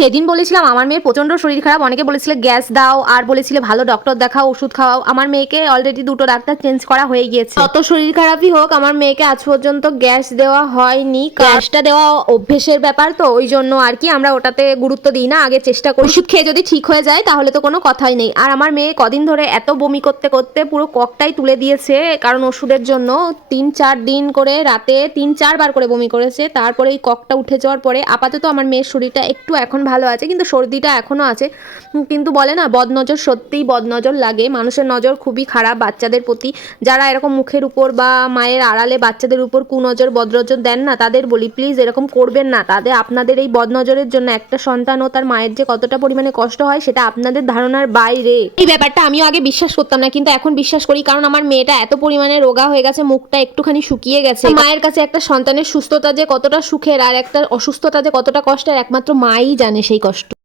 সেদিন বলেছিলাম, আমার মেয়ের প্রচণ্ড শরীর খারাপ। অনেকে বলেছিল, গ্যাস দাও। আর বলেছিলে, ভালো ডক্টর দেখাও, ওষুধ খাওয়াও। আমার মেয়েকে অলরেডি দুটো ডাক্তার চেঞ্জ করা হয়ে গিয়েছে। অত শরীর খারাপই হোক, আমার মেয়েকে আজ পর্যন্ত গ্যাস দেওয়া হয়নি। গ্যাসটা দেওয়া অভ্যেসের ব্যাপার তো, ওই জন্য আর কি আমরা ওটাতে গুরুত্ব দিই না। আগে চেষ্টা করি। ওষুধ খেয়ে যদি ঠিক হয়ে যায়, তাহলে তো কোনো কথাই নেই। আর আমার মেয়ে কদিন ধরে এত বমি করতে করতে পুরো ককটাই তুলে দিয়েছে, কারণ ওষুধের জন্য তিন চার দিন করে রাতে তিন চারবার করে বমি করেছে। তারপরে এই ককটা উঠে যাওয়ার পরে আপাতত আমার মেয়ের শরীরটা একটু এখন ভালো আছে কিন্তু সর্দিটা এখনও আছে। কিন্তু বলে না বদনজর সত্যিই বদনজর লাগে। মানুষের নজর খুবই খারাপ বাচ্চাদের প্রতি। যারা এরকম মুখের উপর বা মায়ের আড়ালে বাচ্চাদের উপর কুনজর বদনজর দেন না তাদের বলি প্লিজ এরকম করবেন না। তাদের আপনাদের এই বদনজরের জন্য একটা সন্তান ও তার মায়ের যে কতটা পরিমাণে কষ্ট হয় সেটা আপনাদের ধারণার বাইরে। এই ব্যাপারটা আমিও আগে বিশ্বাস করতাম না কিন্তু এখন বিশ্বাস করি কারণ আমার মেয়েটা এত পরিমাণে রোগা হয়ে গেছে মুখটা একটুখানি শুকিয়ে গেছে। মায়ের কাছে একটা সন্তানের সুস্থতা যে কতটা সুখের আর একটা অসুস্থতা যে কতটা কষ্টের একমাত্র মাই জানে সেই কষ্ট।